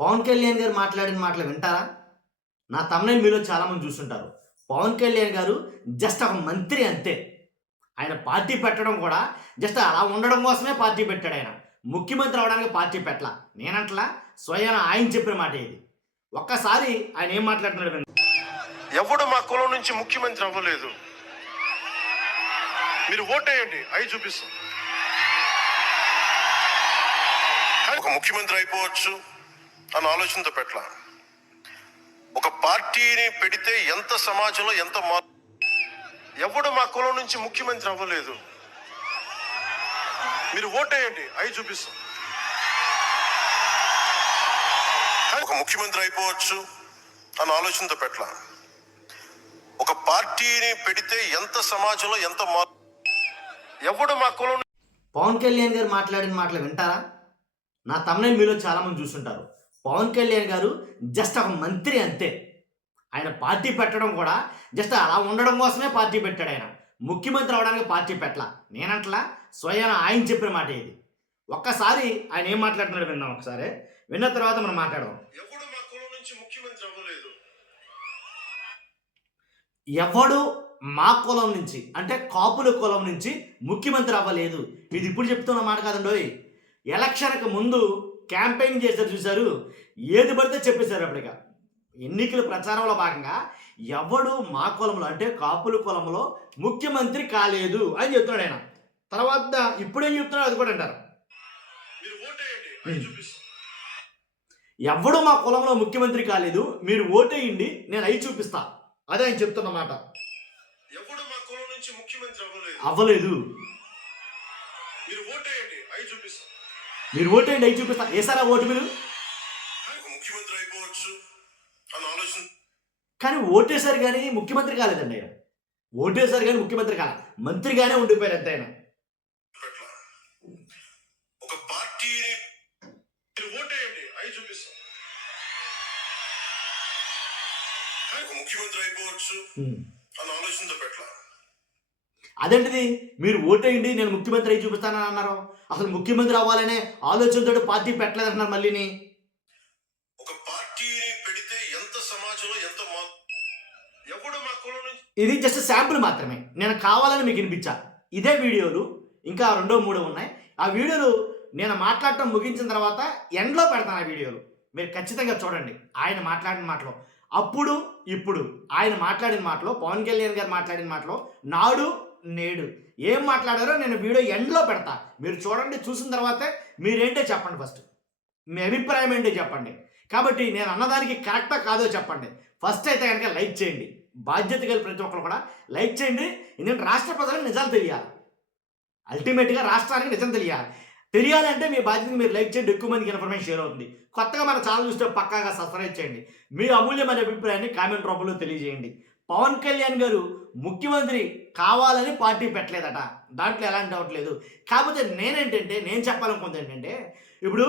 పవన్ కళ్యాణ్ గారు మాట్లాడిన మాటలు వింటారా? నా తమ్ముని మీలో చాలామంది చూసుంటారు. పవన్ కళ్యాణ్ గారు జస్ట్ ఒక మంత్రి అంతే. ఆయన పార్టీ పెట్టడం కూడా జస్ట్ అలా ఉండడం కోసమే పార్టీ పెట్టాడాయన. ముఖ్యమంత్రి అవ్వడానికి పార్టీ పెట్టలా. నేనంటలా, స్వయాన ఆయన చెప్పిన మాట ఇది. ఒక్కసారి ఆయన ఏం మాట్లాడుతున్నాడో వినండి. ఎవడు మా కులం నుంచి ముఖ్యమంత్రి అవ్వలేదు. మీరు ఓటేయండి, అవి చూపిస్తాం. ఒక ముఖ్యమంత్రి అయిపోవచ్చు అన్న ఆలోచనతో పెట్టలా. ఒక పార్టీని పెడితే ఎంత సమాజంలో ఎంత ఎవడు మా కులం నుంచి ముఖ్యమంత్రి అవ్వలేదు. మీరు ఓటేయండి, అవి చూపిస్తాం. ఒక ముఖ్యమంత్రి అయిపోవచ్చు అన్న ఆలోచనతో పెట్టలా. ఒక పార్టీని పెడితే ఎంత సమాజంలో ఎంత ఎవడు మా కులం. పవన్ కళ్యాణ్ గారు మాట్లాడిన మాటలు వింటారా? నా తమ్ముని మీలో చాలామంది చూసుంటారు. పవన్ కళ్యాణ్ గారు జస్ట్ ఒక మంత్రి అంతే. ఆయన పార్టీ పెట్టడం కూడా జస్ట్ అలా ఉండడం కోసమే పార్టీ పెట్టాడాయన. ముఖ్యమంత్రి అవడానికి పార్టీ పెట్టలా. నేనంటలా, స్వయాన ఆయన చెప్పిన మాట ఇది. ఒక్కసారి ఆయన ఏం మాట్లాడుతున్నాడో విందాం. ఒకసారి విన్న తర్వాత మనం మాట్లాడదాం. ఎవడు మా కులం నుంచి ముఖ్యమంత్రి అవ్వలేదు. ఎవడు మా కులం నుంచి అంటే కాపుల కులం నుంచి ముఖ్యమంత్రి అవ్వలేదు. ఇది ఇప్పుడు చెప్తున్న మాట కాదండోయ్. ఎలక్షన్కి ముందు క్యాంపెయిన్ చేశారు చూశారు, ఏది పడితే చెప్పేశారు. అప్పటిక ఎన్నికల ప్రచారంలో భాగంగా ఎవడు మా కులంలో అంటే కాపుల కులంలో ముఖ్యమంత్రి కాలేదు అని చెప్తున్నాడు ఆయన. తర్వాత ఇప్పుడేం చెప్తున్నాడు అది కూడా అంటారు. ఎవడు మా కులంలో ముఖ్యమంత్రి కాలేదు, మీరు ఓటేయండి, నేను అయి చూపిస్తా. అదే ఆయన చెప్తున్నమాట. ఎవడు మా కులం నుంచి ముఖ్యమంత్రి అవ్వలేదు, మీరు ఓటేయండి, అయి చూపిస్తా. మీరు ఓటేయండి, అయి చూపిస్తా. వేసారా ఓటు మీరు? ముఖ్యమంత్రి అయిపోవచ్చు అని ఆలోచన. కానీ ఓటేశారు కానీ ముఖ్యమంత్రి కాలేదండి ఆయన. ఓటేశారు కానీ ముఖ్యమంత్రి కాల, మంత్రిగానే ఉండిపోయారు అంతే ఆయన. ఒక పార్టీని ఓటేయండి, అయి చూపిస్తాం. ముఖ్యమంత్రి అయిపోవచ్చు అని ఆలోచనతో పెట్టలా. అదేంటిది, మీరు ఓటేయండి నేను ముఖ్యమంత్రి అయి చూపిస్తానని అన్నారు. అసలు ముఖ్యమంత్రి అవ్వాలనే ఆలోచనతో పార్టీ పెట్టలేదన్నారు. మళ్ళీని ఒక పార్టీని పెడితే ఎంత సమాజంలో ఎంత ఎవడు మా కులం నుంచి. ఇది జస్ట్ శాంపుల్ మాత్రమే. నేను కావాలని మీకు వినిపించా. ఇదే వీడియోలు ఇంకా 2, 3 ఉన్నాయి. ఆ వీడియోలు నేను మాట్లాడటం ముగించిన తర్వాత ఎండ్లో పెడతాను. ఆ వీడియోలు మీరు ఖచ్చితంగా చూడండి. ఆయన మాట్లాడిన మాటలో అప్పుడు ఇప్పుడు ఆయన మాట్లాడిన మాటలో, పవన్ కళ్యాణ్ గారు మాట్లాడిన మాటలో నాడు నేడు ఏం మాట్లాడారో నేను వీడియో ఎండ్లో పెడతా. మీరు చూడండి. చూసిన తర్వాతే మీరేంటో చెప్పండి. ఫస్ట్ మీ అభిప్రాయం ఏంటో చెప్పండి. కాబట్టి నేను అన్నదానికి కరెక్టా కాదో చెప్పండి. ఫస్ట్ అయితే కనుక లైక్ చేయండి. బాధ్యత గల ప్రతి ఒక్కరు కూడా లైక్ చేయండి. ఎందుకంటే రాష్ట్ర ప్రజలకు నిజాలు తెలియాలి. అల్టిమేట్గా రాష్ట్రానికి నిజం తెలియాలంటే మీ బాధ్యతగా మీరు లైక్ చేయండి. ఎక్కువ మందికి ఇన్ఫర్మేషన్ షేర్ అవుతుంది. కొత్తగా మన ఛానల్ చూస్తే పక్కాగా సబ్స్క్రైబ్ చేయండి. మీ అమూల్యమైన అభిప్రాయాన్ని కామెంట్ రూపంలో తెలియజేయండి. పవన్ కళ్యాణ్ గారు ముఖ్యమంత్రి కావాలని పార్టీ పెట్టలేదట, దాంట్లో ఎలాంటి డౌట్ లేదు. కాకపోతే నేను చెప్పాలనుకుంది ఏంటంటే, ఇప్పుడు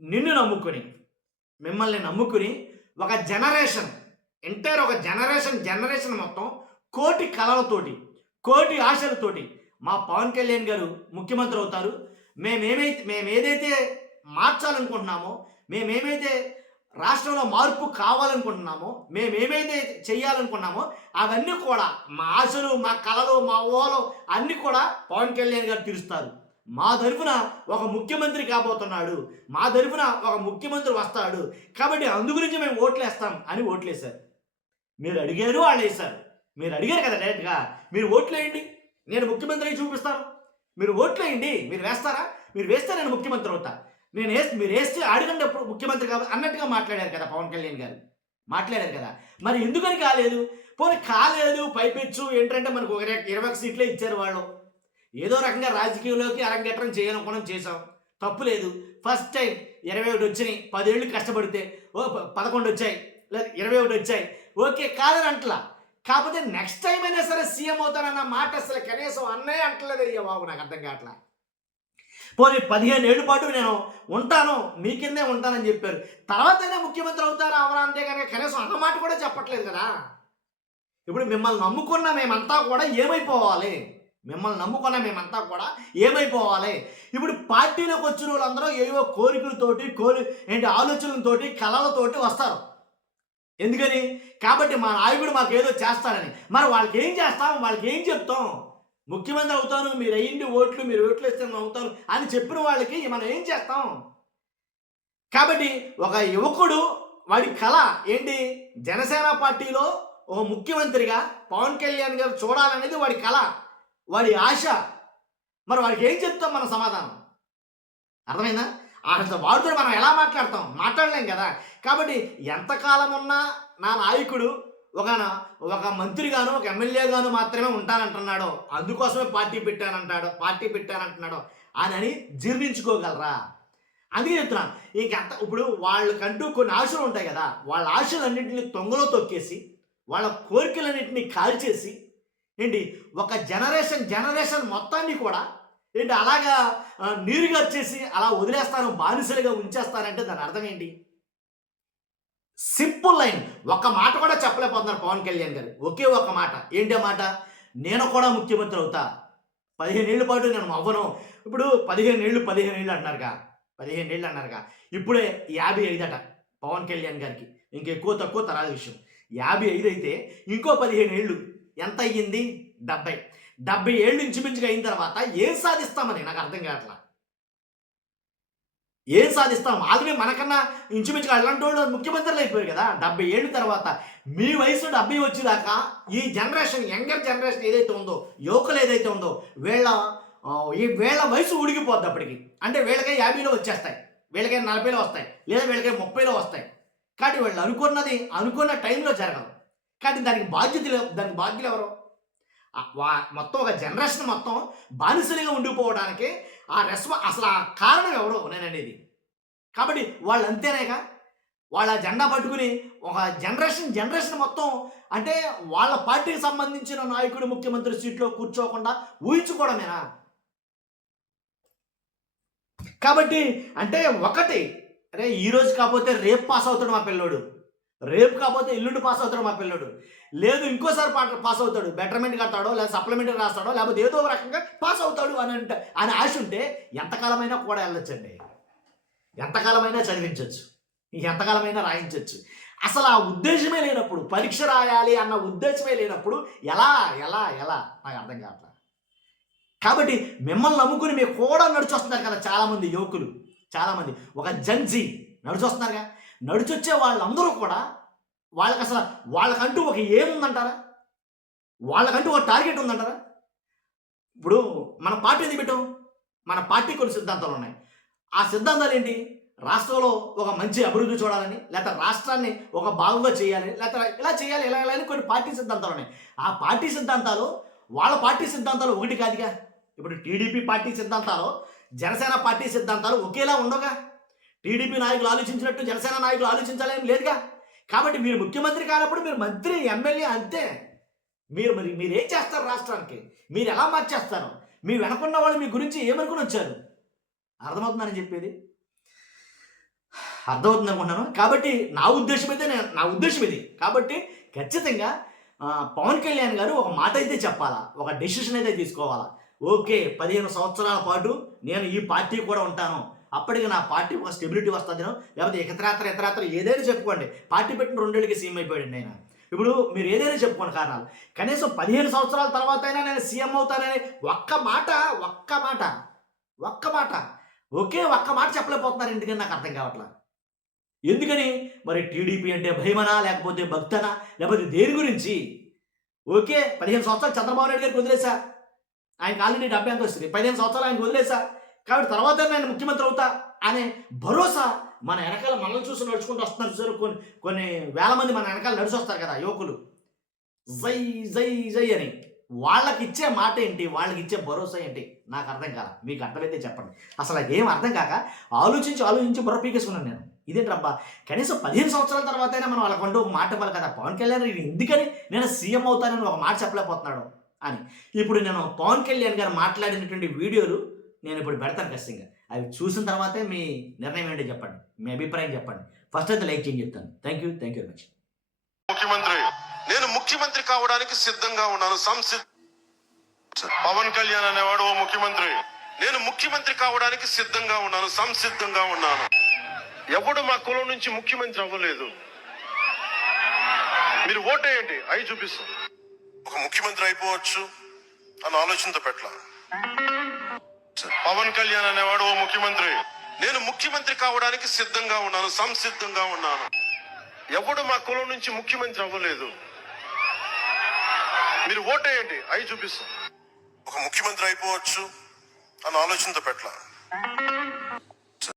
నిన్ను నమ్ముకొని, మిమ్మల్ని నమ్ముకుని ఒక జనరేషన్ ఎంటైర్ ఒక జనరేషన్ మొత్తం కోటి కళలతోటి, కోటి ఆశలతోటి మా పవన్ కళ్యాణ్ గారు ముఖ్యమంత్రి అవుతారు, మేమేదైతే మార్చాలనుకుంటున్నామో, మేమేమైతే రాష్ట్రంలో మార్పు కావాలనుకుంటున్నామో, మేమేమైతే చేయాలనుకున్నామో అవన్నీ కూడా మా ఆశలు, మా కళలు, మా ఊహలు అన్నీ కూడా పవన్ కళ్యాణ్ గారు తీరుస్తారు. మా తరఫున ఒక ముఖ్యమంత్రి కాబోతున్నాడు, మా తరఫున ఒక ముఖ్యమంత్రి వస్తాడు, కాబట్టి అందు గురించి మేము ఓట్లేస్తాం అని ఓట్లేశారు. మీరు అడిగారు, వాళ్ళు వేశారు. మీరు అడిగారు కదా డైరెక్ట్గా, మీరు ఓట్లేయండి నేను ముఖ్యమంత్రి అయి చూపిస్తాను. మీరు ఓట్లేయండి, మీరు వేస్తారా? మీరు వేస్తే నేను ముఖ్యమంత్రి అవుతా. మీరు వేస్తే అడగండి ఎప్పుడు ముఖ్యమంత్రి కాబట్టి అన్నట్టుగా మాట్లాడారు కదా పవన్ కళ్యాణ్ గారు. మాట్లాడారు కదా. మరి ఎందుకని కాలేదు? పోనీ కాలేదు పైపెచ్చు ఏంటంటే మనకు 21 సీట్లే ఇచ్చారు వాళ్ళు. ఏదో రకంగా రాజకీయంలోకి అరంగేట్రం చేయాలనుకోవడం చేసాం, తప్పు లేదు. ఫస్ట్ టైం 21 వచ్చినాయి. 10 ఏళ్ళు కష్టపడితే 11 వచ్చాయి, లేదా 21 వచ్చాయి. ఓకే, కాదని అంటలా. కాకపోతే నెక్స్ట్ టైం అయినా సరే సీఎం అవుతానన్న మాట అసలు కనీసం అన్నయ్య అంటలేదు. అయ్యా బాబు, నాకు అర్థం కావట్లా. పోనీ 15 ఏళ్ళ పాటు నేను ఉంటాను, మీ కిందే ఉంటానని చెప్పారు. తర్వాతైనా ముఖ్యమంత్రి అవుతారా అవరా, అంతే కానీ కనీసం అన్నమాట కూడా చెప్పట్లేదు కదా. ఇప్పుడు మిమ్మల్ని నమ్ముకున్న మేమంతా కూడా ఏమైపోవాలి? మిమ్మల్ని నమ్ముకున్న మేమంతా కూడా ఏమైపోవాలి? ఇప్పుడు పార్టీలోకి వచ్చిన వాళ్ళందరూ ఏవో కోరికలతోటి ఆలోచనలతోటి కళలతోటి వస్తారు. ఎందుకని? కాబట్టి మా నాయకుడు మాకేదో చేస్తాడని. మరి వాళ్ళకి ఏం చేస్తాం? వాళ్ళకి ఏం చెప్తాం? ముఖ్యమంత్రి అవుతాను, మీరు వేయండి ఓట్లు, మీరు ఓట్లు వేస్తే నేను అవుతాను అని చెప్పిన వాళ్ళకి మనం ఏం చేస్తాం? కాబట్టి ఒక యువకుడు వాడి కళ ఏంటి? జనసేన పార్టీలో ఒక ముఖ్యమంత్రిగా పవన్ కళ్యాణ్ గారు చూడాలనేది వాడి కళ, వాడి ఆశ. మరి వాడికి ఏం చెప్తాం మన సమాధానం? అర్థమైందా? అసలు వాడితో మనం ఎలా మాట్లాడతాం? మాట్లాడలేం కదా. కాబట్టి ఎంతకాలం ఉన్నా నా నాయకుడు ఒక మంత్రిగాను, ఒక ఎమ్మెల్యేగాను మాత్రమే ఉంటానంటున్నాడో, అందుకోసమే పార్టీ పెట్టానంటున్నాడో అని జీర్ణించుకోగలరా? అందుకే చెప్తున్నాను. ఇప్పుడు వాళ్ళకంటూ కొన్ని ఆశలు ఉంటాయి కదా, వాళ్ళ ఆశలన్నింటినీ తొంగలో తొక్కేసి, వాళ్ళ కోరికలన్నింటినీ కాల్చేసి ఒక జనరేషన్ మొత్తాన్ని కూడా అలాగా నీరుగా వచ్చేసి అలా వదిలేస్తాను, బానిసలుగా ఉంచేస్తానంటే దాని అర్థం ఏంటి? సింపుల్ లైన్, ఒక్క మాట కూడా చెప్పలేకపోతున్నారు పవన్ కళ్యాణ్ గారు. ఒకే ఒక్క మాట. ఏంటి ఆ మాట? నేను కూడా ముఖ్యమంత్రి అవుతా, 15 ఏళ్ల పాటు నేను అవ్వను. ఇప్పుడు 15 ఏళ్ళు అన్నారుగా, 15 ఏళ్ళు అన్నారుగా, ఇప్పుడే 55 అట పవన్ కళ్యాణ్ గారికి. ఇంకెక్కువ తక్కువ తర్వాత విషయం. 55 అయితే ఇంకో 15 ఏళ్ళు ఎంత అయ్యింది? 70 ఏళ్ళు ఇంచుమించుగా అయిన తర్వాత ఏం సాధిస్తామని నాకు అర్థం కావట్లా. ఏం సాధిస్తాం? ఆల్రెడీ మనకన్నా ఇంచుమించుగా అలాంటి వాళ్ళు ముఖ్యమంత్రులు అయిపోయారు కదా. 70 ఏళ్ళ తర్వాత మీ వయసు 70 వచ్చేదాకా ఈ జనరేషన్, యంగర్ జనరేషన్ ఏదైతే ఉందో, యువకులు ఏదైతే ఉందో, వీళ్ళ వయసు ఉడిగిపోద్ది అప్పటికి. అంటే వీళ్ళకే 50లో వచ్చేస్తాయి, వీళ్ళకే 40లో వస్తాయి, లేదా వీళ్ళకే 30లో వస్తాయి. కాబట్టి వీళ్ళు అనుకున్న టైంలో జరగదు. కాబట్టి దానికి బాధ్యులు ఎవరు? మొత్తం ఒక జనరేషన్ మొత్తం బానిసలుగా ఉండిపోవడానికి అసలు ఆ కారణం ఎవరు నేను అనేది. కాబట్టి వాళ్ళు అంతేనేగా, వాళ్ళ జెండా పట్టుకుని ఒక జనరేషన్ మొత్తం అంటే వాళ్ళ పార్టీకి సంబంధించిన నాయకుడు ముఖ్యమంత్రి సీట్లో కూర్చోకుండా ఊహించుకోవడమేనా? కాబట్టి అంటే ఒకటి, అరే ఈరోజు కాకపోతే రేపు పాస్ అవుతాడు మా పిల్లోడు, రేపు కాకపోతే ఎల్లుండి పాస్ అవుతాడు మా పిల్లోడు, లేదు ఇంకోసారి పాస్ అవుతాడు, బెటర్మెంట్ కడతాడో, లేదా సప్లిమెంటరీ రాస్తాడో, లేకపోతే ఏదో ఒక రకంగా పాస్ అవుతాడు అని ఆశ ఉంటే ఎంతకాలమైనా కూడా వెళ్ళొచ్చండి, ఎంతకాలమైనా చదివించవచ్చు, ఎంతకాలమైనా రాయించవచ్చు. అసలు ఆ ఉద్దేశమే లేనప్పుడు, పరీక్ష రాయాలి అన్న ఉద్దేశమే లేనప్పుడు ఎలా నాకు అర్థం కావట్లేదు. కాబట్టి మిమ్మల్ని నమ్ముకుని మీరు కూడా నడిచొస్తున్నారు కదా చాలామంది యువకులు, చాలామంది ఒక జన్జీ నడిచొస్తున్నారుగా. నడిచొచ్చే వాళ్ళందరూ కూడా వాళ్ళకంటూ ఒక ఏముందంటారా? వాళ్ళకంటూ ఒక టార్గెట్ ఉందంటారా? ఇప్పుడు మన పార్టీ ఎందుకు పెట్టాం? మన పార్టీ కొన్ని సిద్ధాంతాలు ఉన్నాయి. ఆ సిద్ధాంతాలు ఏంటి? రాష్ట్రంలో ఒక మంచి అభివృద్ధి చూడాలని, లేకపోతే రాష్ట్రాన్ని ఒక భాగంగా చేయాలని, లేకపోతే ఇలా చేయాలి ఇలా అని కొన్ని పార్టీ సిద్ధాంతాలు ఉన్నాయి. ఆ పార్టీ సిద్ధాంతాలు వాళ్ళ పార్టీ సిద్ధాంతాలు ఒకటి కాదుగా. ఇప్పుడు టీడీపీ పార్టీ సిద్ధాంతాలు, జనసేన పార్టీ సిద్ధాంతాలు ఒకేలా ఉండవుగా. టీడీపీ నాయకులు ఆలోచించినట్టు జనసేన నాయకులు ఆలోచించాలని లేదుగా. కాబట్టి మీరు ముఖ్యమంత్రి కానప్పుడు మీరు మంత్రి, ఎమ్మెల్యే అంతే. మీరేం చేస్తారు రాష్ట్రానికి? మీరు ఎలా మార్చేస్తారు? మీ వెనకున్న వాళ్ళు మీ గురించి ఏమనుకుని వచ్చారు? అర్థమవుతుందని చెప్పేది? అర్థమవుతుంది అనుకుంటున్నాను. కాబట్టి నా ఉద్దేశం ఇది. కాబట్టి ఖచ్చితంగా పవన్ కళ్యాణ్ గారు ఒక మాట అయితే చెప్పాలా, ఒక డెసిషన్ అయితే తీసుకోవాలా. ఓకే, 15 సంవత్సరాల పాటు నేను ఈ పార్టీ కూడా ఉంటాను, అప్పటికి నా పార్టీ ఒక స్టెబిలిటీ వస్తుందో, లేకపోతే ఇతరాత్ర ఏదైనా చెప్పుకోండి. పార్టీ పెట్టిన 2 ఏళ్ళకి సీఎం అయిపోయాడు ఆయన. ఇప్పుడు మీరు ఏదైనా చెప్పుకోండి కారణాలు. కనీసం 15 సంవత్సరాల తర్వాత అయినా నేను సీఎం అవుతానని ఒక్క మాట ఒకే ఒక్క మాట చెప్పలేకపోతున్నారు. ఎందుకని నాకు అర్థం కావట్లేదు. ఎందుకని? మరి టీడీపీ అంటే భయమనా, లేకపోతే భక్తనా, లేకపోతే దేని గురించి? ఓకే, 15 సంవత్సరాలు చంద్రబాబు నాయుడు గారికి వదిలేసా, ఆయనకు ఆల్రెడీ 70 ఎంత వస్తుంది, 15 సంవత్సరాలు ఆయనకు వదిలేసా, కాబట్టి తర్వాత నేను ముఖ్యమంత్రి అవుతా అనే భరోసా మన వెనకాల మనల్ని చూసి నడుచుకుంటూ వస్తున్నారు చూసారు. కొన్ని వేల మంది మన వెనకాల నడిచొస్తారు కదా యువకులు, జై అని. వాళ్ళకి ఇచ్చే మాట ఏంటి? వాళ్ళకి ఇచ్చే భరోసా ఏంటి? నాకు అర్థం కాల. మీకు అర్థమైతే చెప్పండి. అసలు ఏం అర్థం కాక ఆలోచించి బుర్ర పీకేసుకున్నాను నేను. ఇదేంటబ్బా, కనీసం 15 సంవత్సరాల తర్వాత అయినా మనం వాళ్ళకంటూ ఒక మాట ఇవ్వాలి కదా. పవన్ కళ్యాణ్ ఎందుకని నేను సీఎం అవుతానని ఒక మాట చెప్పలేకపోతున్నాడు అని. ఇప్పుడు నేను పవన్ కళ్యాణ్ గారు మాట్లాడినటువంటి వీడియోలు నేను ఇప్పుడు పెడతాను ఖచ్చితంగా. అవి చూసిన తర్వాతే మీ నిర్ణయం ఏంటో చెప్పండి, మీ అభిప్రాయం చెప్పండి. ఫస్ట్ అయితే లైక్ చేయండి చెప్తాను. Thank you very much. నేను ముఖ్యమంత్రి కావడానికి సిద్ధంగా ఉన్నాను. పవన్ కళ్యాణ్ అనేవాడు ఓ ముఖ్యమంత్రి. నేను ముఖ్యమంత్రి కావడానికి సిద్ధంగా ఉన్నాను, సంసిద్ధంగా ఉన్నాను. ఎవడు మా కులం నుంచి ముఖ్యమంత్రి అవ్వలేదు. మీరు ఓటేయండి, అవి చూపిస్తాం. ఒక ముఖ్యమంత్రి అయిపోవచ్చు అన్న ఆలోచనతో పెట్టలా. పవన్ కళ్యాణ్ అనేవాడు ఓ ముఖ్యమంత్రి. నేను ముఖ్యమంత్రి కావడానికి సిద్ధంగా ఉన్నాను, సంసిద్ధంగా ఉన్నాను. ఎవడు మా కులం నుంచి ముఖ్యమంత్రి అవ్వలేదు. మీరు ఓటేయండి, అవి చూపిస్తాం. ఒక ముఖ్యమంత్రి అయిపోవచ్చు అన్న ఆలోచనతో పెట్టలా.